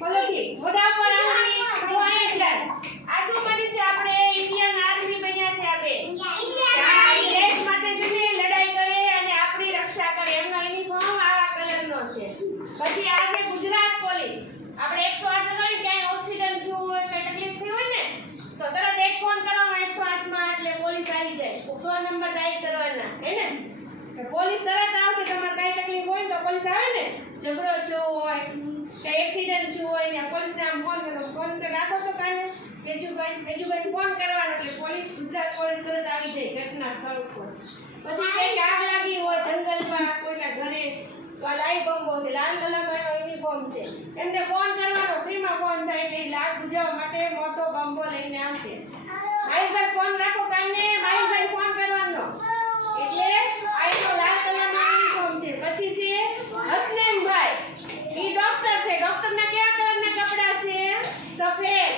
બોલોથી મોઢા પર આંગળી જોવાય જ આ શું બની છે આપણે ઇન્ડિયન આર્મી બન્યા છે આપણે દેશ માટે છે લડાઈ કરે અને આપણી રક્ષા કરે એમનો યુનિફોર્મ આવા કલરનો છે પછી આ છે ગુજરાત પોલીસ આપણે 108 લગાડી ક્યાંય એક્સિડન્ટ થયું હોય કે તકલીફ થઈ હોય ને તો તરત એક ફોન કરવાનો 108 માં એટલે પોલીસ આવી જાય 100 નંબર ડાયલ કરવાના હે ને તો પોલીસ તરત આવશે તમારે કઈ તકલીફ હોય તો પોલીસ આવે ને ઝઘડો થયો હોય કે એક્સિડન્ટ થયો હોય ને પોલીસને આમ ફોન કરો ફોન કરી રાખો તો કાને કેજુભાઈ ફોન કરવાનો એટલે પોલીસ ગુજરાત પોલીસ તરત આવી જાય ઘટના સ્થળ પર પછી કઈક આગ લાગી હોય જંગલમાં કોઈના ઘરે તો આ લાઈવ બંબો છે લાલ કલરનો યુનિફોર્મ છે એમને ફોન કરવાનો ફ્રીમાં ફોન થાય એટલે લાગ બુજાવવા માટે મોટો બંબો લઈને આવશે માહિતભાઈ ફોન રાખો કાને માહિતભાઈ ફોન કરવાનો એટલે આનો લાલ કલરનો યુનિફોર્મ છે પછી છે હસનૈનભાઈ ઈ ડોક્ટર છે ડોક્ટરના કયા કલરના કપડા છે સફેદ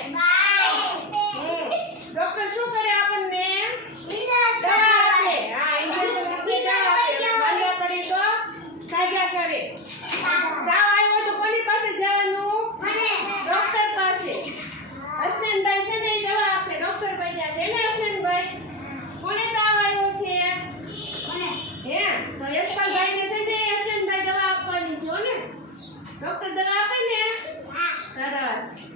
ડોક્ટર શું કરે આપણને દવા આપે હા ઇન્જેક્શન આપે દવા આપે માંદા પડે તો સાજા કરે તાવ આવ્યો તો કોની પાસે જવાનું ડોક્ટર પાસે હસનૈનભાઈ છે ને એ દવા આપે ડોક્ટર પાસે છે ને હસનૈનભાઈ કોને તાવ આવ્યો છે હે તો યશપાલભાઈને છે ને હસનૈનભાઈ દવા આપવાની છે ને ડોક્ટર દવા આપે ને સરસ